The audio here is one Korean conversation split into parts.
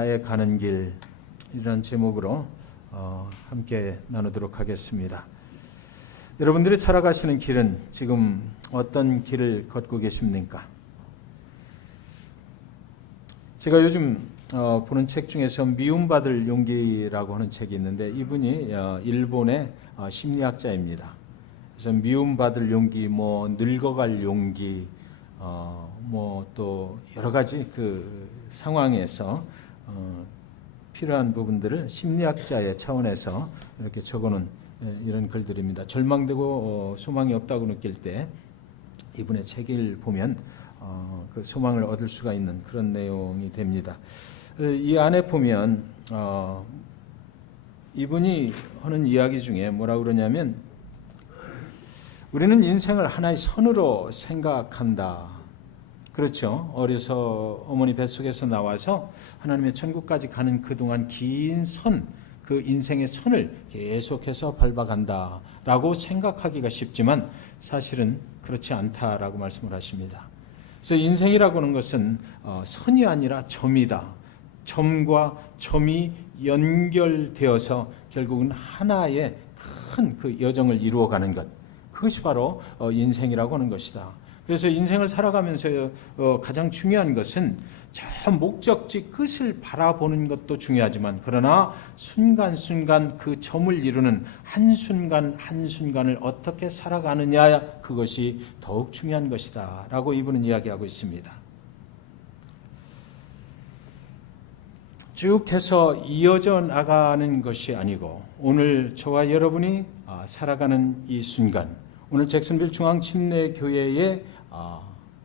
나의 가는 길, 이런 제목으로 함께 나누도록 하겠습니다. 여러분들이 살아가시는 길은 지금 어떤 길을 걷고 계십니까? 제가 요즘 보는 책 중에서 미움받을 용기라고 하는 책이 있는데, 이분이 일본의 심리학자입니다. 그래서 미움받을 용기, 늙어갈 용기, 또 여러 가지 그 상황에서 필요한 부분들을 심리학자의 차원에서 이렇게 적어놓은 이런 글들입니다. 절망되고 소망이 없다고 느낄 때 이분의 책을 보면 그 소망을 얻을 수가 있는 그런 내용이 됩니다. 이 안에 보면 이분이 하는 이야기 중에 뭐라고 그러냐면, 우리는 인생을 하나의 선으로 생각한다. 그렇죠. 어려서 어머니 뱃속에서 나와서 하나님의 천국까지 가는 그동안 긴 선, 그 인생의 선을 계속해서 밟아간다라고 생각하기가 쉽지만 사실은 그렇지 않다라고 말씀을 하십니다. 그래서 인생이라고 하는 것은 선이 아니라 점이다. 점과 점이 연결되어서 결국은 하나의 큰 그 여정을 이루어가는 것, 그것이 바로 인생이라고 하는 것이다. 그래서 인생을 살아가면서 가장 중요한 것은 저 목적지 끝을 바라보는 것도 중요하지만, 그러나 순간순간 그 점을 이루는 한순간 한순간을 어떻게 살아가느냐, 그것이 더욱 중요한 것이다 라고 이분은 이야기하고 있습니다. 쭉 해서 이어져 나가는 것이 아니고, 오늘 저와 여러분이 살아가는 이 순간, 오늘 잭슨빌 중앙침례교회에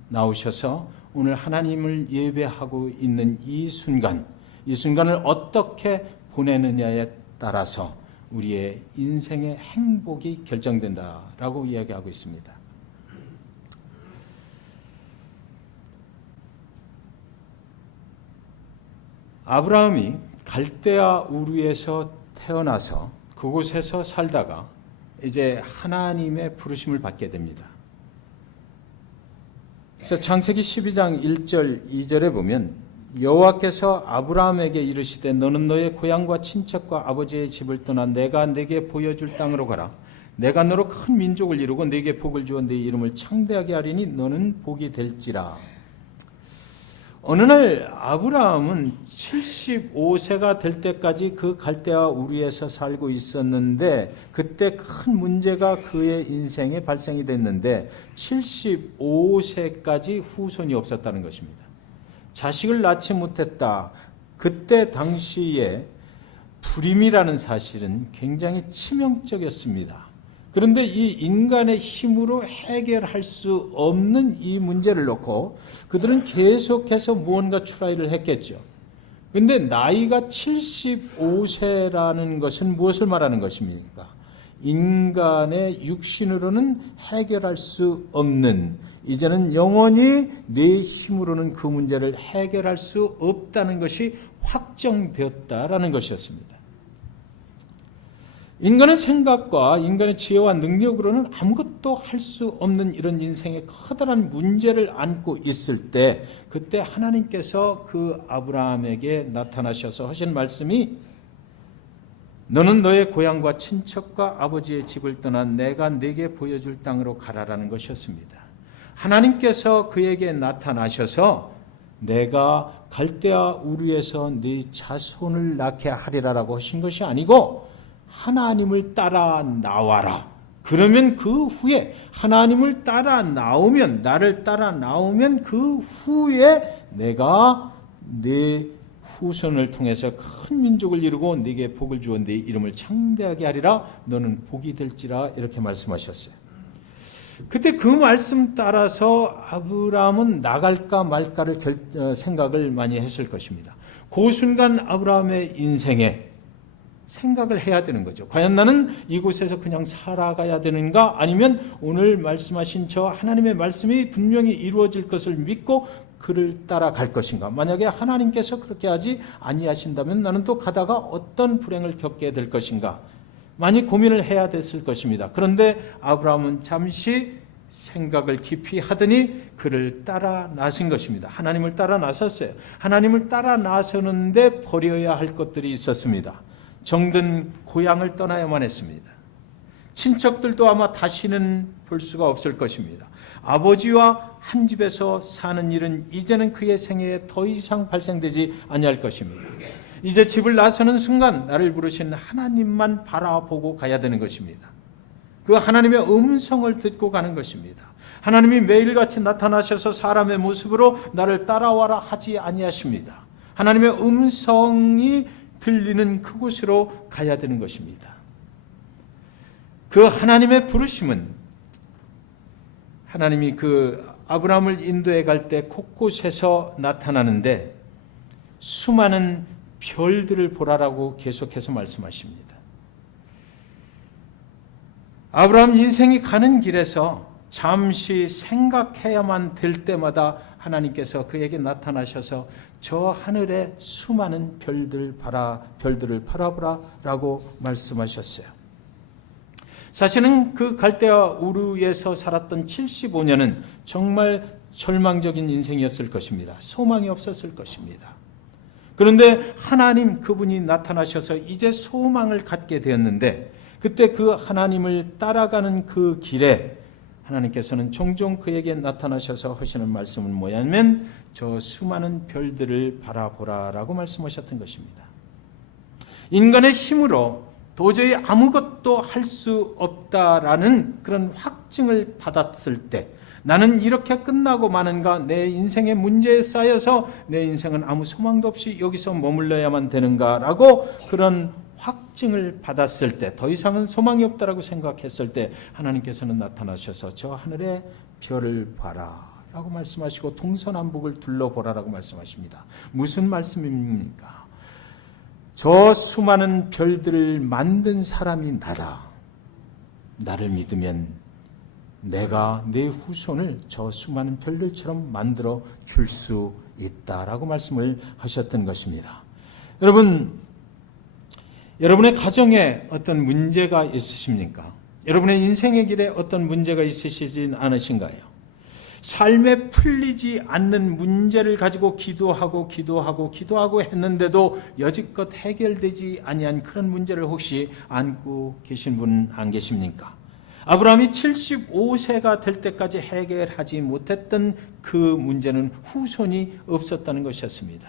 나오셔서 오늘 하나님을 예배하고 있는 이 순간을 어떻게 보내느냐에 따라서 우리의 인생의 행복이 결정된다라고 이야기하고 있습니다. 아브라함이 갈대아 우르에서 태어나서 그곳에서 살다가 이제 하나님의 부르심을 받게 됩니다. 그래서 창세기 12장 1절 2절에 보면, 여호와께서 아브라함에게 이르시되 너는 너의 고향과 친척과 아버지의 집을 떠나 내가 네게 보여줄 땅으로 가라. 내가 너로 큰 민족을 이루고 네게 복을 주어 네 이름을 창대하게 하리니 너는 복이 될지라. 어느 날 아브라함은 75세가 될 때까지 그 갈대아 우르에서 살고 있었는데, 그때 큰 문제가 그의 인생에 발생이 됐는데 75세까지 후손이 없었다는 것입니다. 자식을 낳지 못했다. 그때 당시에 불임이라는 사실은 굉장히 치명적이었습니다. 그런데 이 인간의 힘으로 해결할 수 없는 이 문제를 놓고 그들은 계속해서 무언가 트라이를 했겠죠. 그런데 나이가 75세라는 것은 무엇을 말하는 것입니까? 인간의 육신으로는 해결할 수 없는, 이제는 영원히 내 힘으로는 그 문제를 해결할 수 없다는 것이 확정되었다라는 것이었습니다. 인간의 생각과 인간의 지혜와 능력으로는 아무것도 할 수 없는 이런 인생의 커다란 문제를 안고 있을 때, 그때 하나님께서 그 아브라함에게 나타나셔서 하신 말씀이, 너는 너의 고향과 친척과 아버지의 집을 떠나 내가 네게 보여줄 땅으로 가라라는 것이었습니다. 하나님께서 그에게 나타나셔서 내가 갈대아 우르에서 네 자손을 낳게 하리라라고 하신 것이 아니고, 하나님을 따라 나와라. 그러면 그 후에 하나님을 따라 나오면, 나를 따라 나오면 그 후에 내가 네 후손을 통해서 큰 민족을 이루고 네게 복을 주어 네 이름을 창대하게 하리라. 너는 복이 될지라. 이렇게 말씀하셨어요. 그때 그 말씀 따라서 아브라함은 나갈까 말까를 생각을 많이 했을 것입니다. 그 순간 아브라함의 인생에 생각을 해야 되는 거죠. 과연 나는 이곳에서 그냥 살아가야 되는가? 아니면 오늘 말씀하신 저 하나님의 말씀이 분명히 이루어질 것을 믿고 그를 따라갈 것인가? 만약에 하나님께서 그렇게 하지 아니하신다면 나는 또 가다가 어떤 불행을 겪게 될 것인가? 많이 고민을 해야 됐을 것입니다. 그런데 아브라함은 잠시 생각을 깊이 하더니 그를 따라 나선 것입니다. 하나님을 따라 나섰어요. 하나님을 따라 나서는데 버려야 할 것들이 있었습니다. 정든 고향을 떠나야만 했습니다. 친척들도 아마 다시는 볼 수가 없을 것입니다. 아버지와 한 집에서 사는 일은 이제는 그의 생애에 더 이상 발생되지 아니할 것입니다. 이제 집을 나서는 순간 나를 부르신 하나님만 바라보고 가야 되는 것입니다. 그 하나님의 음성을 듣고 가는 것입니다. 하나님이 매일같이 나타나셔서 사람의 모습으로 나를 따라와라 하지 아니하십니다. 하나님의 음성이 들리는 그곳으로 가야 되는 것입니다. 그 하나님의 부르심은 하나님이 그 아브라함을 인도해 갈 때 곳곳에서 나타나는데 수많은 별들을 보라라고 계속해서 말씀하십니다. 아브라함 인생이 가는 길에서 잠시 생각해야만 될 때마다 하나님께서 그에게 나타나셔서 저 하늘의 수많은 별들을 바라보라라고 말씀하셨어요. 사실은 그 갈대아 우르에서 살았던 75년은 정말 절망적인 인생이었을 것입니다. 소망이 없었을 것입니다. 그런데 하나님 그분이 나타나셔서 이제 소망을 갖게 되었는데 그때 그 하나님을 따라가는 그 길에 하나님께서는 종종 그에게 나타나셔서 하시는 말씀은 뭐냐면 저 수많은 별들을 바라보라라고 말씀하셨던 것입니다. 인간의 힘으로 도저히 아무것도 할 수 없다라는 그런 확증을 받았을 때 나는 이렇게 끝나고 마는가, 내 인생의 문제에 쌓여서 내 인생은 아무 소망도 없이 여기서 머물러야만 되는가라고 그런 확증을 받았을 때, 더 이상은 소망이 없다라고 생각했을 때 하나님께서는 나타나셔서 저 하늘의 별을 봐라 라고 말씀하시고 동서남북을 둘러보라라고 말씀하십니다. 무슨 말씀입니까? 저 수많은 별들을 만든 사람이 나다. 나를 믿으면 내가 내 후손을 저 수많은 별들처럼 만들어 줄 수 있다라고 말씀을 하셨던 것입니다. 여러분의 가정에 어떤 문제가 있으십니까? 여러분의 인생의 길에 어떤 문제가 있으시진 않으신가요? 삶에 풀리지 않는 문제를 가지고 기도하고 했는데도 여지껏 해결되지 아니한 그런 문제를 혹시 안고 계신 분 안 계십니까? 아브라함이 75세가 될 때까지 해결하지 못했던 그 문제는 후손이 없었다는 것이었습니다.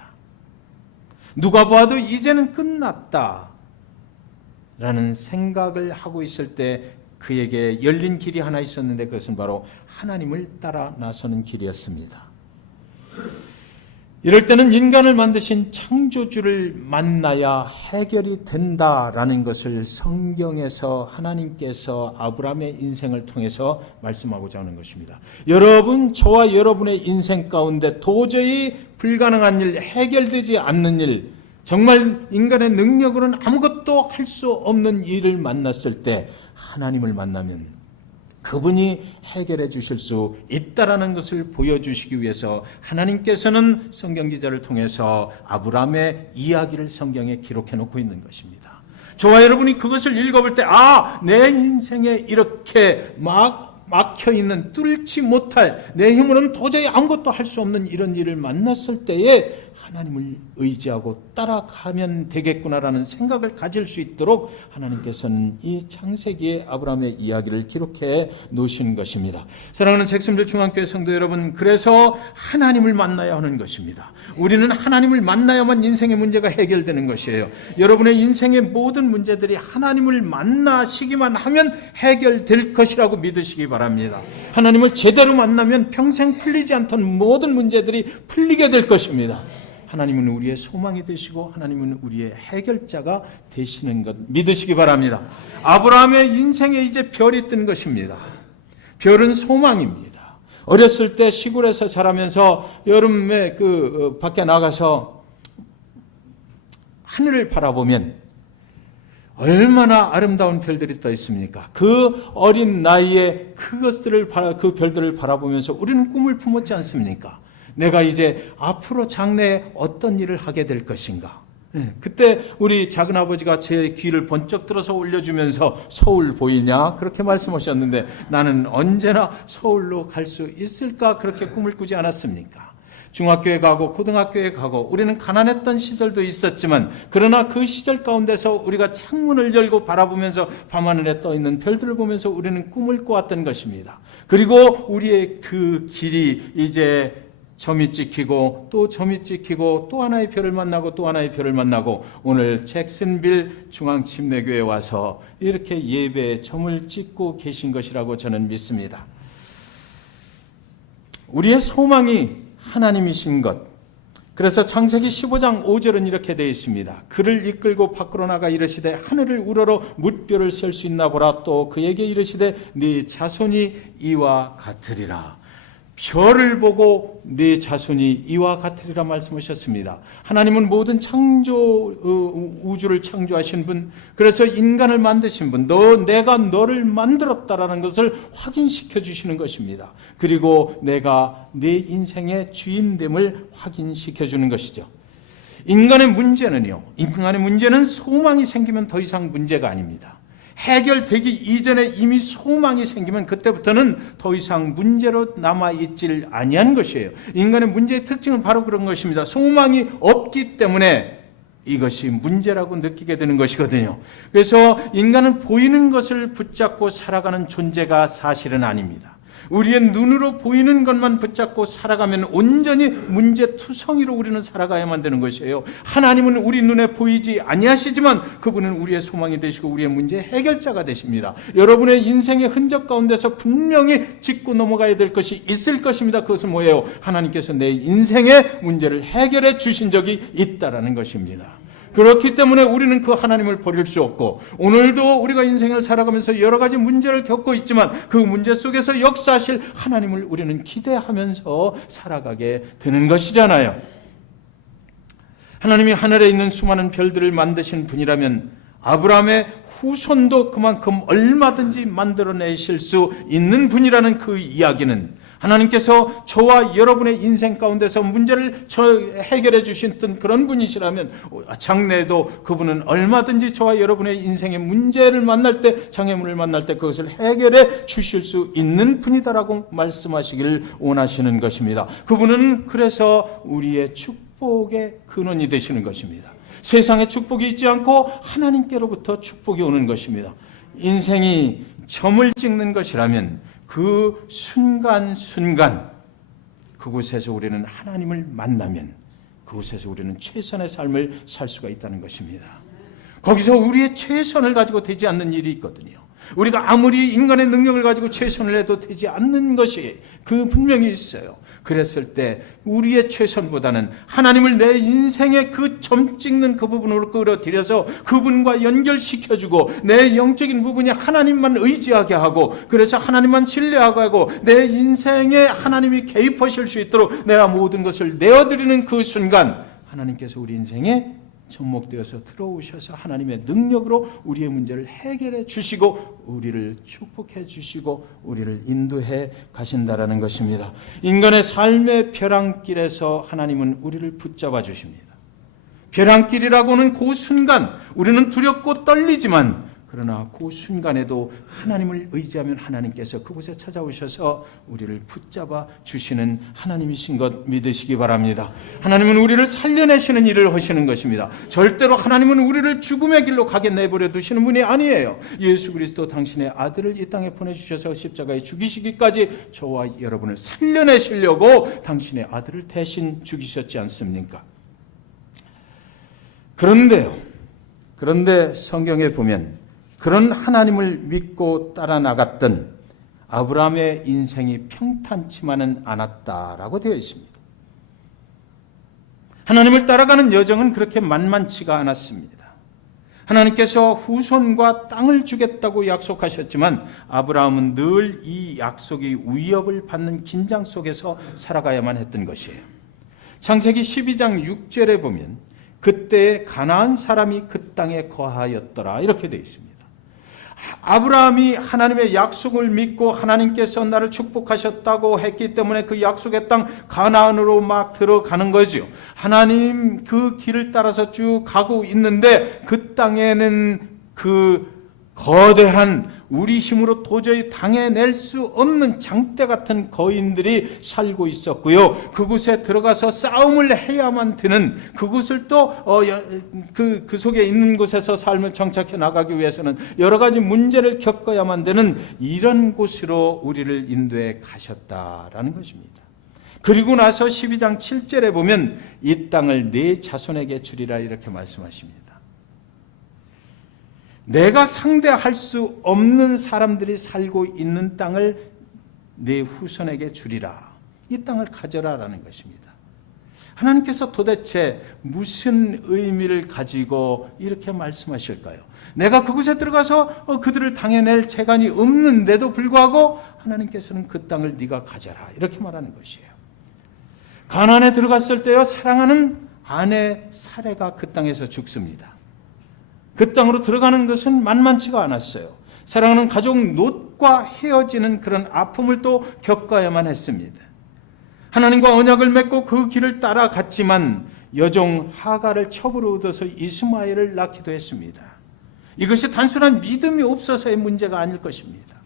누가 봐도 이제는 끝났다 라는 생각을 하고 있을 때 그에게 열린 길이 하나 있었는데 그것은 바로 하나님을 따라 나서는 길이었습니다. 이럴 때는 인간을 만드신 창조주를 만나야 해결이 된다라는 것을 성경에서 하나님께서 아브라함의 인생을 통해서 말씀하고자 하는 것입니다. 여러분, 저와 여러분의 인생 가운데 도저히 불가능한 일, 해결되지 않는 일, 정말 인간의 능력으로는 아무것도 할 수 없는 일을 만났을 때 하나님을 만나면 그분이 해결해 주실 수 있다라는 것을 보여주시기 위해서 하나님께서는 성경 기자를 통해서 아브라함의 이야기를 성경에 기록해 놓고 있는 것입니다. 저와 여러분이 그것을 읽어볼 때 내 인생에 이렇게 막혀있는 뚫지 못할 내 힘으로는 도저히 아무것도 할 수 없는 이런 일을 만났을 때에 하나님을 의지하고 따라가면 되겠구나라는 생각을 가질 수 있도록 하나님께서는 이 창세기의 아브라함의 이야기를 기록해 놓으신 것입니다. 사랑하는 잭슨빌 중앙교회 성도 여러분, 그래서 하나님을 만나야 하는 것입니다. 우리는 하나님을 만나야만 인생의 문제가 해결되는 것이에요. 여러분의 인생의 모든 문제들이 하나님을 만나시기만 하면 해결될 것이라고 믿으시기 바랍니다. 하나님을 제대로 만나면 평생 풀리지 않던 모든 문제들이 풀리게 될 것입니다. 하나님은 우리의 소망이 되시고 하나님은 우리의 해결자가 되시는 것 믿으시기 바랍니다. 아브라함의 인생에 이제 별이 뜬 것입니다. 별은 소망입니다. 어렸을 때 시골에서 자라면서 여름에 밖에 나가서 하늘을 바라보면 얼마나 아름다운 별들이 떠 있습니까? 그 어린 나이에 그 별들을 바라보면서 우리는 꿈을 품었지 않습니까? 내가 이제 앞으로 장래에 어떤 일을 하게 될 것인가? 그때 우리 작은아버지가 제 귀를 번쩍 들어서 올려주면서 서울 보이냐? 그렇게 말씀하셨는데 나는 언제나 서울로 갈 수 있을까? 그렇게 꿈을 꾸지 않았습니까? 중학교에 가고 고등학교에 가고 우리는 가난했던 시절도 있었지만 그러나 그 시절 가운데서 우리가 창문을 열고 바라보면서 밤하늘에 떠있는 별들을 보면서 우리는 꿈을 꾸었던 것입니다. 그리고 우리의 그 길이 이제 점이 찍히고 또 점이 찍히고 또 하나의 별을 만나고 또 하나의 별을 만나고 오늘 잭슨빌 중앙침례교회에 와서 이렇게 예배에 점을 찍고 계신 것이라고 저는 믿습니다. 우리의 소망이 하나님이신 것. 그래서 창세기 15장 5절은 이렇게 되어 있습니다. 그를 이끌고 밖으로 나가 이르시되 하늘을 우러러 뭇별을 셀 수 있나 보라. 또 그에게 이르시되 네 자손이 이와 같으리라. 별을 보고 네 자손이 이와 같으리라 말씀하셨습니다. 하나님은 모든 우주를 창조하신 분, 그래서 인간을 만드신 분, 내가 너를 만들었다라는 것을 확인시켜 주시는 것입니다. 그리고 내가 네 인생의 주인됨을 확인시켜 주는 것이죠. 인간의 문제는 소망이 생기면 더 이상 문제가 아닙니다. 해결되기 이전에 이미 소망이 생기면 그때부터는 더 이상 문제로 남아있질 아니한 것이에요. 인간의 문제의 특징은 바로 그런 것입니다. 소망이 없기 때문에 이것이 문제라고 느끼게 되는 것이거든요. 그래서 인간은 보이는 것을 붙잡고 살아가는 존재가 사실은 아닙니다. 우리의 눈으로 보이는 것만 붙잡고 살아가면 온전히 문제투성이로 우리는 살아가야만 되는 것이에요. 하나님은 우리 눈에 보이지 아니하시지만 그분은 우리의 소망이 되시고 우리의 문제 해결자가 되십니다. 여러분의 인생의 흔적 가운데서 분명히 짚고 넘어가야 될 것이 있을 것입니다. 그것은 뭐예요? 하나님께서 내 인생의 문제를 해결해 주신 적이 있다라는 것입니다. 그렇기 때문에 우리는 그 하나님을 버릴 수 없고 오늘도 우리가 인생을 살아가면서 여러 가지 문제를 겪고 있지만 그 문제 속에서 역사하실 하나님을 우리는 기대하면서 살아가게 되는 것이잖아요. 하나님이 하늘에 있는 수많은 별들을 만드신 분이라면 아브라함의 후손도 그만큼 얼마든지 만들어내실 수 있는 분이라는 그 이야기는 하나님께서 저와 여러분의 인생 가운데서 문제를 해결해 주신 그런 분이시라면 장래에도 그분은 얼마든지 저와 여러분의 인생의 문제를 만날 때, 장애물을 만날 때 그것을 해결해 주실 수 있는 분이다라고 말씀하시기를 원하시는 것입니다. 그분은 그래서 우리의 축복의 근원이 되시는 것입니다. 세상에 축복이 있지 않고 하나님께로부터 축복이 오는 것입니다. 인생이 점을 찍는 것이라면 그 순간순간 그곳에서 우리는 하나님을 만나면 그곳에서 우리는 최선의 삶을 살 수가 있다는 것입니다. 거기서 우리의 최선을 가지고 되지 않는 일이 있거든요. 우리가 아무리 인간의 능력을 가지고 최선을 해도 되지 않는 것이 그 분명히 있어요. 그랬을 때 우리의 최선보다는 하나님을 내 인생의 그 점 찍는 그 부분으로 끌어들여서 그분과 연결시켜주고 내 영적인 부분이 하나님만 의지하게 하고 그래서 하나님만 신뢰하게 하고 내 인생에 하나님이 개입하실 수 있도록 내가 모든 것을 내어드리는 그 순간 하나님께서 우리 인생에 접목되어서 들어오셔서 하나님의 능력으로 우리의 문제를 해결해 주시고 우리를 축복해 주시고 우리를 인도해 가신다라는 것입니다. 인간의 삶의 벼랑길에서 하나님은 우리를 붙잡아 주십니다. 벼랑길이라고는 그 순간 우리는 두렵고 떨리지만 그러나 그 순간에도 하나님을 의지하면 하나님께서 그곳에 찾아오셔서 우리를 붙잡아 주시는 하나님이신 것 믿으시기 바랍니다. 하나님은 우리를 살려내시는 일을 하시는 것입니다. 절대로 하나님은 우리를 죽음의 길로 가게 내버려 두시는 분이 아니에요. 예수 그리스도 당신의 아들을 이 땅에 보내주셔서 십자가에 죽이시기까지 저와 여러분을 살려내시려고 당신의 아들을 대신 죽이셨지 않습니까? 그런데 성경에 보면 그런 하나님을 믿고 따라 나갔던 아브라함의 인생이 평탄치만은 않았다라고 되어 있습니다. 하나님을 따라가는 여정은 그렇게 만만치가 않았습니다. 하나님께서 후손과 땅을 주겠다고 약속하셨지만 아브라함은 늘 이 약속이 위협을 받는 긴장 속에서 살아가야만 했던 것이에요. 창세기 12장 6절에 보면 그때 가나안 사람이 그 땅에 거하였더라 이렇게 되어 있습니다. 아브라함이 하나님의 약속을 믿고 하나님께서 나를 축복하셨다고 했기 때문에 그 약속의 땅 가나안으로 막 들어가는 거죠. 하나님 그 길을 따라서 쭉 가고 있는데 그 땅에는 그 거대한 우리 힘으로 도저히 당해낼 수 없는 장대 같은 거인들이 살고 있었고요. 그곳에 들어가서 싸움을 해야만 되는, 그곳을 또 그 속에 있는 곳에서 삶을 정착해 나가기 위해서는 여러 가지 문제를 겪어야만 되는 이런 곳으로 우리를 인도해 가셨다라는 것입니다. 그리고 나서 12장 7절에 보면 이 땅을 네 자손에게 주리라 이렇게 말씀하십니다. 내가 상대할 수 없는 사람들이 살고 있는 땅을 네 후손에게 주리라. 이 땅을 가져라라는 것입니다. 하나님께서 도대체 무슨 의미를 가지고 이렇게 말씀하실까요? 내가 그곳에 들어가서 그들을 당해낼 재간이 없는데도 불구하고 하나님께서는 그 땅을 네가 가져라 이렇게 말하는 것이에요. 가나안에 들어갔을 때요, 사랑하는 아내 사레가 그 땅에서 죽습니다. 그 땅으로 들어가는 것은 만만치가 않았어요. 사랑하는 가족 롯과 헤어지는 그런 아픔을 또 겪어야만 했습니다. 하나님과 언약을 맺고 그 길을 따라갔지만 여종 하갈을 첩으로 얻어서 이스마엘을 낳기도 했습니다. 이것이 단순한 믿음이 없어서의 문제가 아닐 것입니다.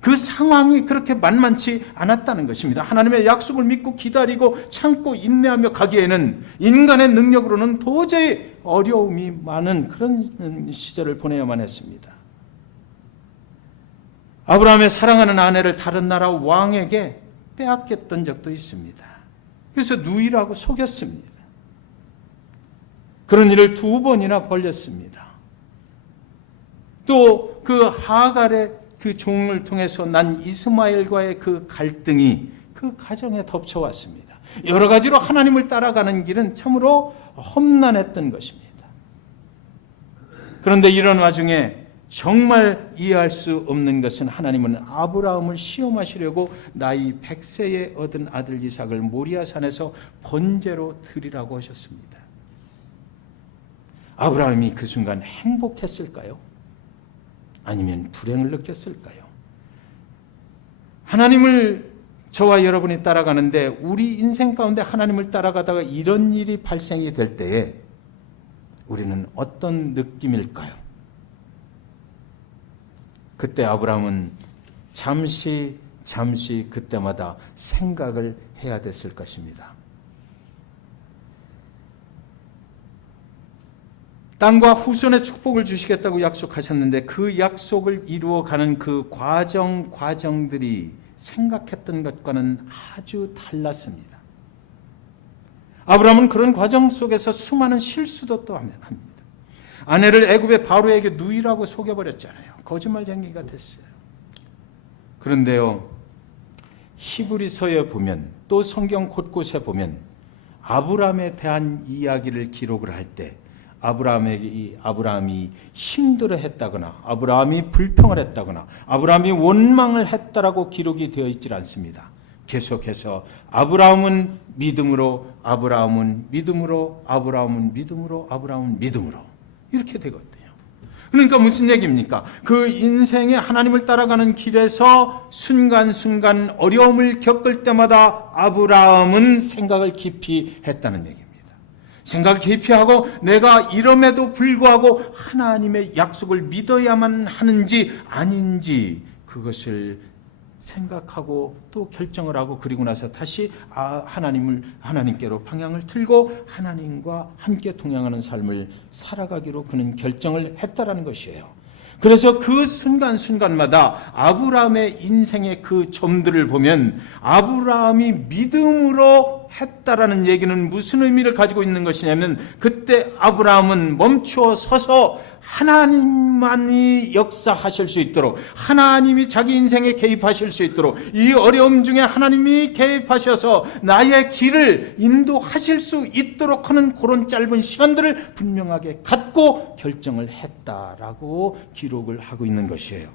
그 상황이 그렇게 만만치 않았다는 것입니다. 하나님의 약속을 믿고 기다리고 참고 인내하며 가기에는 인간의 능력으로는 도저히 어려움이 많은 그런 시절을 보내야만 했습니다. 아브라함의 사랑하는 아내를 다른 나라 왕에게 빼앗겼던 적도 있습니다. 그래서 누이라고 속였습니다. 그런 일을 2번이나 벌였습니다. 또 그 하갈의 그 종을 통해서 난 이스마엘과의 그 갈등이 그 가정에 덮쳐왔습니다. 여러 가지로 하나님을 따라가는 길은 참으로 험난했던 것입니다. 그런데 이런 와중에 정말 이해할 수 없는 것은 하나님은 아브라함을 시험하시려고 나이 100세에 얻은 아들 이삭을 모리아산에서 번제로 드리라고 하셨습니다. 아브라함이 그 순간 행복했을까요? 아니면 불행을 느꼈을까요? 하나님을 저와 여러분이 따라가는데 우리 인생 가운데 하나님을 따라가다가 이런 일이 발생이 될 때에 우리는 어떤 느낌일까요? 그때 아브라함은 잠시 그때마다 생각을 해야 됐을 것입니다. 땅과 후손의 축복을 주시겠다고 약속하셨는데 그 약속을 이루어가는 그 과정들이 생각했던 것과는 아주 달랐습니다. 아브라함은 그런 과정 속에서 수많은 실수도 또 합니다. 아내를 애굽의 바로에게 누이라고 속여버렸잖아요. 거짓말쟁이가 됐어요. 그런데요, 히브리서에 보면 또 성경 곳곳에 보면 아브라함에 대한 이야기를 기록을 할 때 아브라함이 힘들어했다거나 아브라함이 불평을 했다거나 아브라함이 원망을 했다라고 기록이 되어 있질 않습니다. 계속해서 아브라함은 믿음으로 이렇게 되거든요. 그러니까 무슨 얘기입니까? 그 인생의 하나님을 따라가는 길에서 순간순간 어려움을 겪을 때마다 아브라함은 생각을 깊이 했다는 얘기입니다. 생각을 깊이 하고 내가 이럼에도 불구하고 하나님의 약속을 믿어야만 하는지 아닌지 그것을 생각하고 또 결정을 하고 그리고 나서 다시 하나님께로 방향을 틀고 하나님과 함께 동행하는 삶을 살아가기로 그는 결정을 했다라는 것이에요. 그래서 그 순간순간마다 아브라함의 인생의 그 점들을 보면 아브라함이 믿음으로 했다라는 얘기는 무슨 의미를 가지고 있는 것이냐면 그때 아브라함은 멈추어 서서 하나님만이 역사하실 수 있도록 하나님이 자기 인생에 개입하실 수 있도록 이 어려움 중에 하나님이 개입하셔서 나의 길을 인도하실 수 있도록 하는 그런 짧은 시간들을 분명하게 갖고 결정을 했다라고 기록을 하고 있는 것이에요.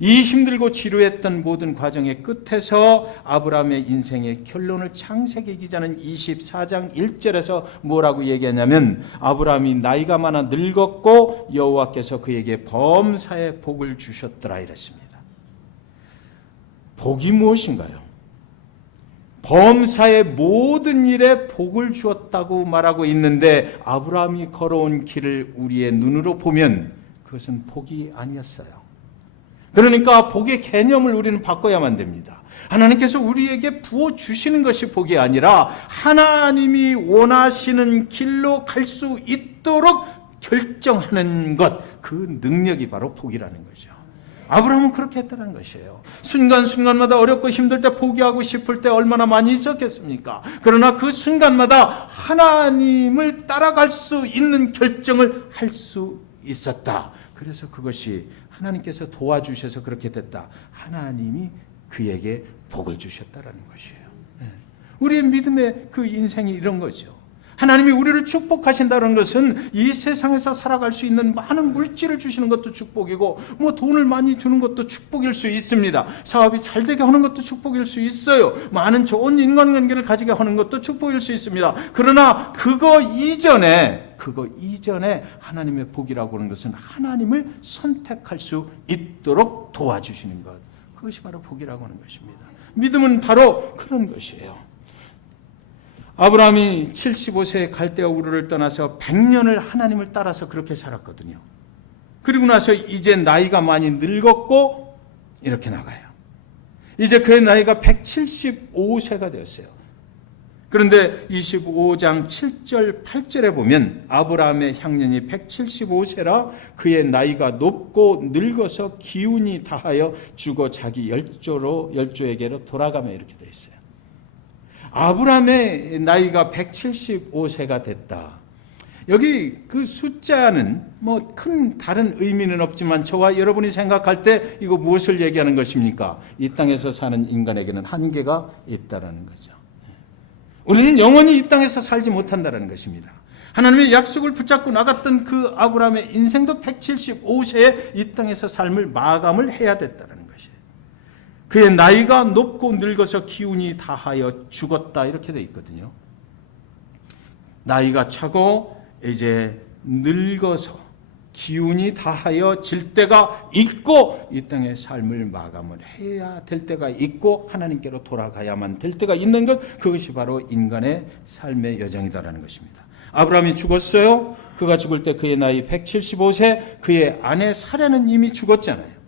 이 힘들고 지루했던 모든 과정의 끝에서 아브라함의 인생의 결론을 창세기 기자는 24장 1절에서 뭐라고 얘기하냐면 아브라함이 나이가 많아 늙었고 여호와께서 그에게 범사의 복을 주셨더라 이랬습니다. 복이 무엇인가요? 범사의 모든 일에 복을 주었다고 말하고 있는데 아브라함이 걸어온 길을 우리의 눈으로 보면 그것은 복이 아니었어요. 그러니까 복의 개념을 우리는 바꿔야만 됩니다. 하나님께서 우리에게 부어주시는 것이 복이 아니라 하나님이 원하시는 길로 갈 수 있도록 결정하는 것, 그 능력이 바로 복이라는 거죠. 아브라함은 그렇게 했다는 것이에요. 순간순간마다 어렵고 힘들 때 포기하고 싶을 때 얼마나 많이 있었겠습니까? 그러나 그 순간마다 하나님을 따라갈 수 있는 결정을 할 수 있었다. 그래서 그것이 하나님께서 도와주셔서 그렇게 됐다. 하나님이 그에게 복을 주셨다라는 것이에요. 우리의 믿음의 그 인생이 이런 거죠. 하나님이 우리를 축복하신다는 것은 이 세상에서 살아갈 수 있는 많은 물질을 주시는 것도 축복이고 뭐 돈을 많이 주는 것도 축복일 수 있습니다. 사업이 잘 되게 하는 것도 축복일 수 있어요. 많은 좋은 인간관계를 가지게 하는 것도 축복일 수 있습니다. 그러나 그거 이전에 하나님의 복이라고 하는 것은 하나님을 선택할 수 있도록 도와주시는 것. 그것이 바로 복이라고 하는 것입니다. 믿음은 바로 그런 것이에요. 아브라함이 75세에 갈대아 우르를 떠나서 100년을 하나님을 따라서 그렇게 살았거든요. 그리고 나서 이제 나이가 많이 늙었고 이렇게 나가요. 이제 그의 나이가 175세가 되었어요. 그런데 25장 7절 8절에 보면 아브라함의 향년이 175세라 그의 나이가 높고 늙어서 기운이 다하여 죽어 자기 열조에게로 돌아가며 이렇게 되어 있어요. 아브라함의 나이가 175세가 됐다. 여기 그 숫자는 뭐 큰 다른 의미는 없지만 저와 여러분이 생각할 때 이거 무엇을 얘기하는 것입니까? 이 땅에서 사는 인간에게는 한계가 있다라는 거죠. 우리는 영원히 이 땅에서 살지 못한다는 것입니다. 하나님의 약속을 붙잡고 나갔던 그 아브라함의 인생도 175세에 이 땅에서 삶을 마감을 해야 됐다는 것이에요. 그의 나이가 높고 늙어서 기운이 다하여 죽었다 이렇게 돼 있거든요. 나이가 차고 이제 늙어서 기운이 다하여 질 때가 있고 이 땅의 삶을 마감을 해야 될 때가 있고 하나님께로 돌아가야만 될 때가 있는 것, 그것이 바로 인간의 삶의 여정이다라는 것입니다. 아브라함이 죽었어요. 그가 죽을 때 그의 나이 175세, 그의 아내 사라는 이미 죽었잖아요.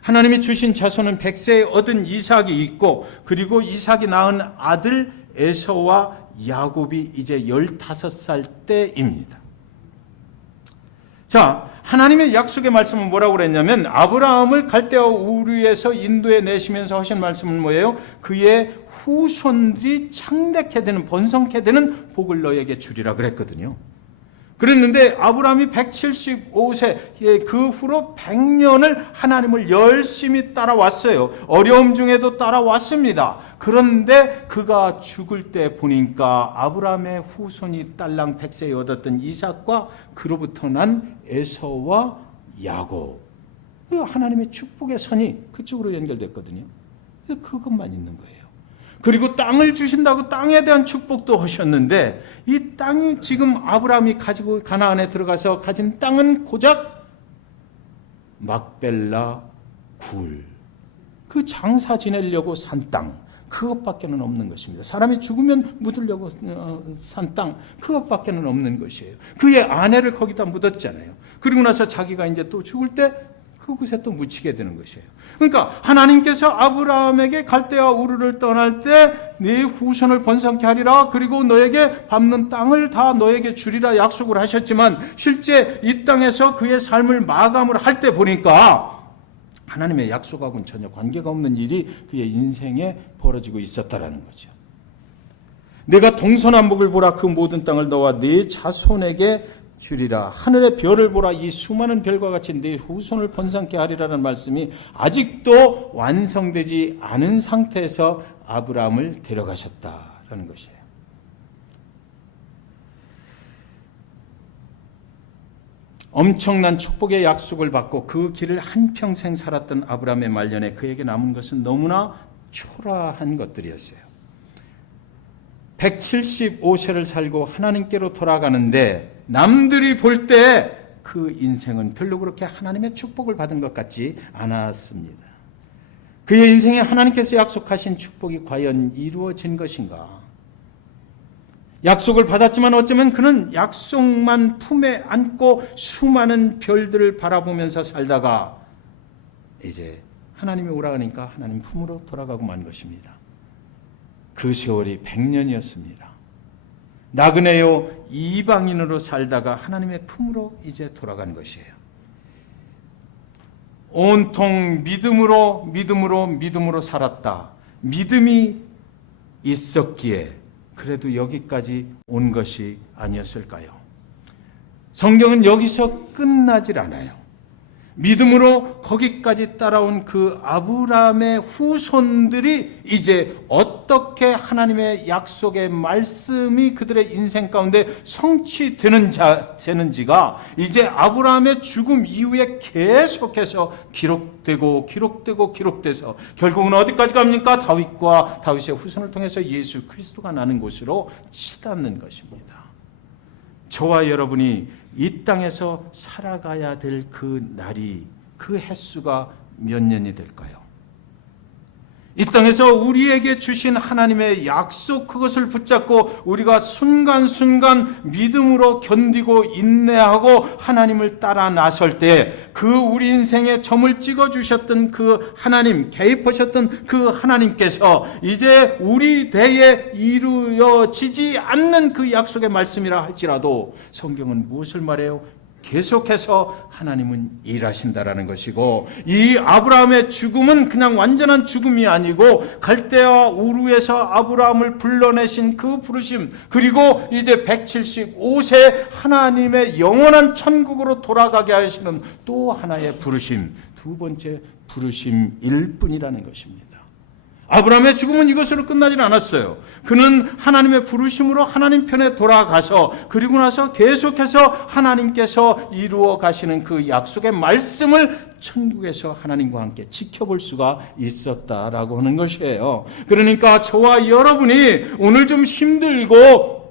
하나님이 주신 자손은 100세에 얻은 이삭이 있고 그리고 이삭이 낳은 아들 에서와 야곱이 이제 15살 때입니다. 자, 하나님의 약속의 말씀은 뭐라고 그랬냐면 아브라함을 갈대아 우르에서 인도해 내시면서 하신 말씀은 뭐예요? 그의 후손들이 창대케 되는, 번성케 되는 복을 너에게 주리라 그랬거든요. 그랬는데 아브라함이 175세, 그 후로 100년을 하나님을 열심히 따라왔어요. 어려움 중에도 따라왔습니다. 그런데 그가 죽을 때 보니까 아브라함의 후손이 딸랑 100세에 얻었던 이삭과 그로부터 난 에서와 야곱, 하나님의 축복의 선이 그쪽으로 연결됐거든요. 그것만 있는 거예요. 그리고 땅을 주신다고 땅에 대한 축복도 하셨는데 이 땅이 지금 아브라함이 가지고 가나안에 들어가서 가진 땅은 고작 막벨라 굴, 그 장사 지내려고 산 땅, 그것밖에는 없는 것입니다. 사람이 죽으면 묻으려고 산 땅, 그것밖에는 없는 것이에요. 그의 아내를 거기다 묻었잖아요. 그리고 나서 자기가 이제 또 죽을 때 그곳에 또 묻히게 되는 것이에요. 그러니까 하나님께서 아브라함에게 갈대아 우르를 떠날 때 네 후손을 번성케 하리라, 그리고 너에게 밟는 땅을 다 너에게 주리라 약속을 하셨지만 실제 이 땅에서 그의 삶을 마감을 할 때 보니까 하나님의 약속하고는 전혀 관계가 없는 일이 그의 인생에 벌어지고 있었다라는 거죠. 내가 동서남북을 보라, 그 모든 땅을 너와 네 자손에게 주리라. 하늘의 별을 보라, 이 수많은 별과 같이 네 후손을 번성케 하리라는 말씀이 아직도 완성되지 않은 상태에서 아브라함을 데려가셨다라는 것이에요. 엄청난 축복의 약속을 받고 그 길을 한평생 살았던 아브라함의 말년에 그에게 남은 것은 너무나 초라한 것들이었어요. 175세를 살고 하나님께로 돌아가는데 남들이 볼 때 그 인생은 별로 그렇게 하나님의 축복을 받은 것 같지 않았습니다. 그의 인생에 하나님께서 약속하신 축복이 과연 이루어진 것인가? 약속을 받았지만 어쩌면 그는 약속만 품에 안고 수많은 별들을 바라보면서 살다가 이제 하나님이 오라 하니까 하나님 품으로 돌아가고 만 것입니다. 그 세월이 100년이었습니다. 나그네요 이방인으로 살다가 하나님의 품으로 이제 돌아간 것이에요. 온통 믿음으로 살았다. 믿음이 있었기에 그래도 여기까지 온 것이 아니었을까요? 성경은 여기서 끝나질 않아요. 믿음으로 거기까지 따라온 그 아브라함의 후손들이 이제 어떻게 하나님의 약속의 말씀이 그들의 인생 가운데 성취되는지가 이제 아브라함의 죽음 이후에 계속해서 기록돼서 결국은 어디까지 갑니까? 다윗의 후손을 통해서 예수 그리스도가 나는 곳으로 치닫는 것입니다. 저와 여러분이 이 땅에서 살아가야 될 그 날이, 그 횟수가 몇 년이 될까요? 이 땅에서 우리에게 주신 하나님의 약속, 그것을 붙잡고 우리가 순간순간 믿음으로 견디고 인내하고 하나님을 따라 나설 때 그 우리 인생에 점을 찍어주셨던 그 하나님, 개입하셨던 그 하나님께서 이제 우리 대에 이루어지지 않는 그 약속의 말씀이라 할지라도 성경은 무엇을 말해요? 계속해서 하나님은 일하신다라는 것이고, 이 아브라함의 죽음은 그냥 완전한 죽음이 아니고 갈대아 우르에서 아브라함을 불러내신 그 부르심, 그리고 이제 175세 하나님의 영원한 천국으로 돌아가게 하시는 또 하나의 부르심, 두 번째 부르심일 뿐이라는 것입니다. 아브라함의 죽음은 이것으로 끝나질 않았어요. 그는 하나님의 부르심으로 하나님 편에 돌아가서 그리고 나서 계속해서 하나님께서 이루어 가시는 그 약속의 말씀을 천국에서 하나님과 함께 지켜볼 수가 있었다라고 하는 것이에요. 그러니까 저와 여러분이 오늘 좀 힘들고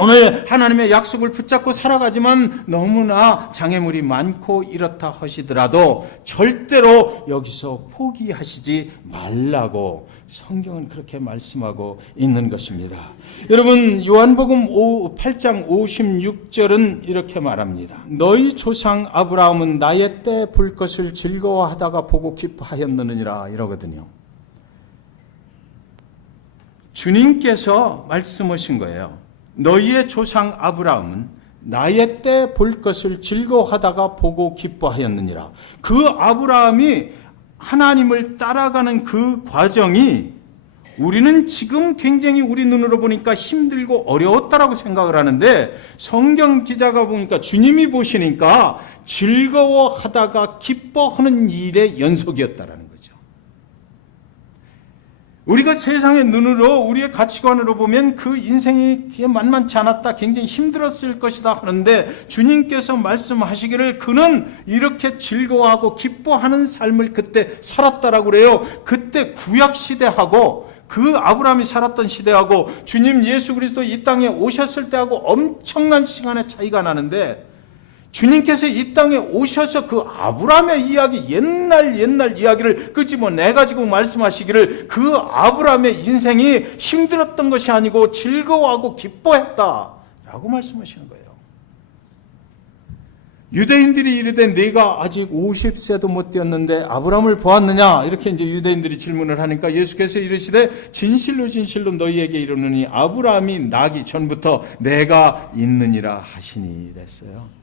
오늘 하나님의 약속을 붙잡고 살아가지만 너무나 장애물이 많고 이렇다 하시더라도 절대로 여기서 포기하시지 말라고 성경은 그렇게 말씀하고 있는 것입니다. 여러분, 요한복음 8장 56절은 이렇게 말합니다. 너희 조상 아브라함은 나의 때 볼 것을 즐거워하다가 보고 기뻐하였느니라 이러거든요. 주님께서 말씀하신 거예요. 너희의 조상 아브라함은 나의 때 볼 것을 즐거워하다가 보고 기뻐하였느니라. 그 아브라함이 하나님을 따라가는 그 과정이 우리는 지금 굉장히 우리 눈으로 보니까 힘들고 어려웠다라고 생각을 하는데 성경 기자가 보니까 주님이 보시니까 즐거워하다가 기뻐하는 일의 연속이었다라는 거죠. 우리가 세상의 눈으로 우리의 가치관으로 보면 그 인생이 만만치 않았다, 굉장히 힘들었을 것이다 하는데 주님께서 말씀하시기를 그는 이렇게 즐거워하고 기뻐하는 삶을 그때 살았다라고 그래요. 그때 구약 시대하고 그 아브라함이 살았던 시대하고 주님 예수 그리스도 이 땅에 오셨을 때하고 엄청난 시간의 차이가 나는데 주님께서 이 땅에 오셔서 그 아브라함의 이야기, 옛날 이야기를 끄집어내가지고 말씀하시기를 그 아브라함의 인생이 힘들었던 것이 아니고 즐거워하고 기뻐했다라고 말씀하시는 거예요. 유대인들이 이르되 네가 아직 50세도 못 되었는데 아브라함을 보았느냐? 이렇게 이제 유대인들이 질문을 하니까 예수께서 이르시되 진실로 너희에게 이르노니 아브라함이 나기 전부터 내가 있느니라 하시니 이랬어요.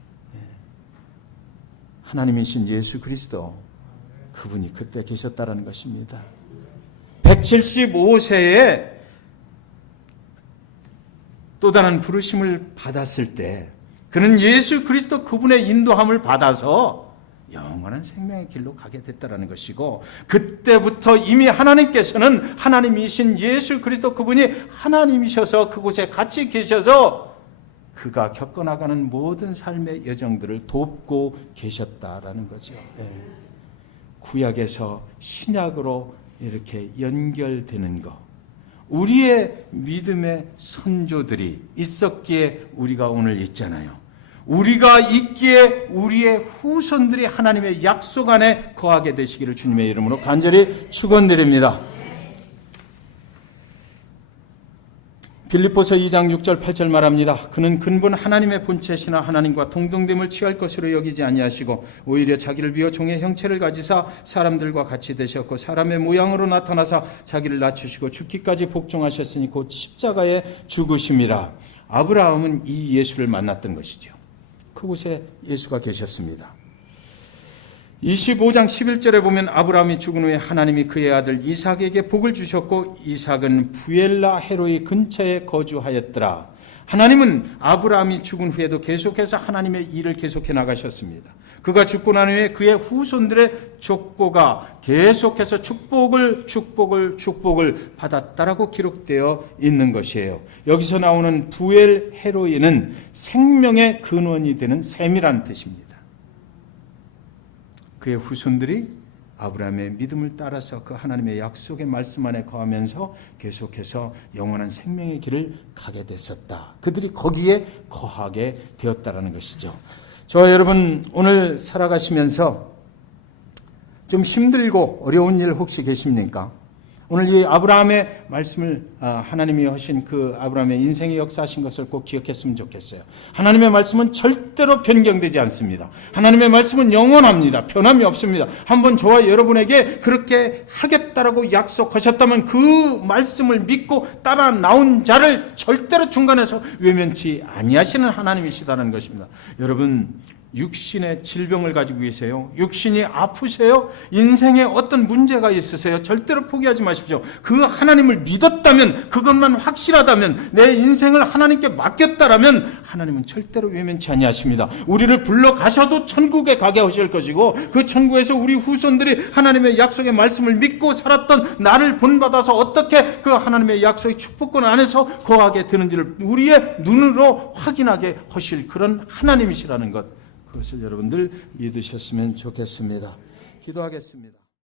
하나님이신 예수 그리스도 그분이 그때 계셨다라는 것입니다. 175세에 또 다른 부르심을 받았을 때 그는 예수 그리스도 그분의 인도함을 받아서 영원한 생명의 길로 가게 됐다라는 것이고, 그때부터 이미 하나님께서는 하나님이신 예수 그리스도 그분이 하나님이셔서 그곳에 같이 계셔서 그가 겪어나가는 모든 삶의 여정들을 돕고 계셨다라는 거죠. 예. 구약에서 신약으로 이렇게 연결되는 것, 우리의 믿음의 선조들이 있었기에 우리가 오늘 있잖아요. 우리가 있기에 우리의 후손들이 하나님의 약속 안에 거하게 되시기를 주님의 이름으로 간절히 축원드립니다. 빌립보서 2장 6절 8절 말합니다. 그는 근본 하나님의 본체시나 하나님과 동등됨을 취할 것으로 여기지 아니하시고 오히려 자기를 비워 종의 형체를 가지사 사람들과 같이 되셨고 사람의 모양으로 나타나사 자기를 낮추시고 죽기까지 복종하셨으니 곧 십자가에 죽으심이라. 아브라함은 이 예수를 만났던 것이죠. 그곳에 예수가 계셨습니다. 25장 11절에 보면 아브라함이 죽은 후에 하나님이 그의 아들 이삭에게 복을 주셨고 이삭은 부엘라 헤로이 근처에 거주하였더라. 하나님은 아브라함이 죽은 후에도 계속해서 하나님의 일을 계속해 나가셨습니다. 그가 죽고 난 후에 그의 후손들의 족보가 계속해서 축복을 받았다라고 기록되어 있는 것이에요. 여기서 나오는 부엘 헤로이는 생명의 근원이 되는 샘이라는 뜻입니다. 그의 후손들이 아브라함의 믿음을 따라서 그 하나님의 약속의 말씀 안에 거하면서 계속해서 영원한 생명의 길을 가게 됐었다. 그들이 거기에 거하게 되었다라는 것이죠. 저와 여러분 오늘 살아가시면서 좀 힘들고 어려운 일 혹시 계십니까? 오늘 이 아브라함의 말씀을 하나님이 하신 그 아브라함의 인생의 역사하신 것을 꼭 기억했으면 좋겠어요. 하나님의 말씀은 절대로 변경되지 않습니다. 하나님의 말씀은 영원합니다. 변함이 없습니다. 한번 저와 여러분에게 그렇게 하겠다라고 약속하셨다면 그 말씀을 믿고 따라 나온 자를 절대로 중간에서 외면치 아니하시는 하나님이시다는 것입니다. 여러분 육신의 질병을 가지고 계세요? 육신이 아프세요? 인생에 어떤 문제가 있으세요? 절대로 포기하지 마십시오. 그 하나님을 믿었다면, 그것만 확실하다면, 내 인생을 하나님께 맡겼다라면 하나님은 절대로 외면치 아니하십니다. 우리를 불러가셔도 천국에 가게 하실 것이고 그 천국에서 우리 후손들이 하나님의 약속의 말씀을 믿고 살았던 나를 본받아서 어떻게 그 하나님의 약속의 축복권 안에서 거하게 되는지를 우리의 눈으로 확인하게 하실 그런 하나님이시라는 것, 그것을 여러분들 믿으셨으면 좋겠습니다. 기도하겠습니다.